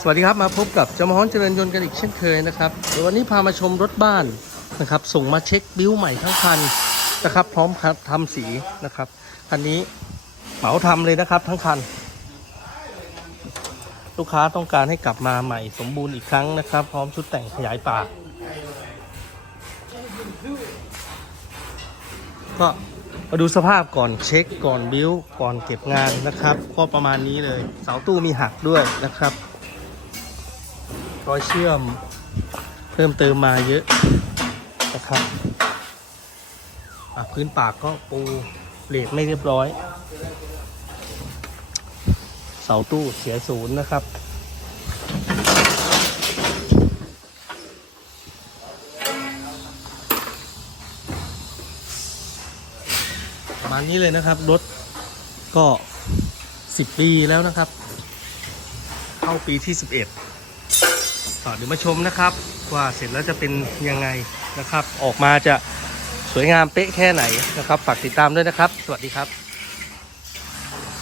สวัสดีครับมาพบกับจามฮ้อนเจริญยนต์กันอีกเช่นเคยนะครับวันนี้พามาชมรถบ้านนะครับ ส่งมาเช็คบิ้วใหม่ทั้งคันนะครับ พร้อมครับทำสีนะครับคันนี้เหมาทำเลยนะครับทั้งคัน ลูกค้าต้องการให้กลับมาใหม่สมบูรณ์อีกครั้งนะครับ พร้อมชุดแต่งขยายปากก็มาดูสภาพก่อนเช็คก่อนบิ้วก่อนเก็บงานนะครับ ก็ประมาณนี้เลย เสาตู้มีหักด้วยนะครับ รอยเชื่อมเพิ่มเติมมาเยอะนะครับพื้นปากก็ปูเลดไม่เรียบร้อย เสาตู้เสียศูนย์นะครับ ประมาณนี้เลยนะครับ รถก็ 10 ปีแล้วนะครับ เข้าปีที่ 11 เดี๋ยวมาชมนะครับ ว่าเสร็จแล้วจะเป็นยังไงนะครับ ออกมาจะสวยงามเป๊ะแค่ไหนนะครับฝากติดตามด้วยนะครับ สวัสดีครับ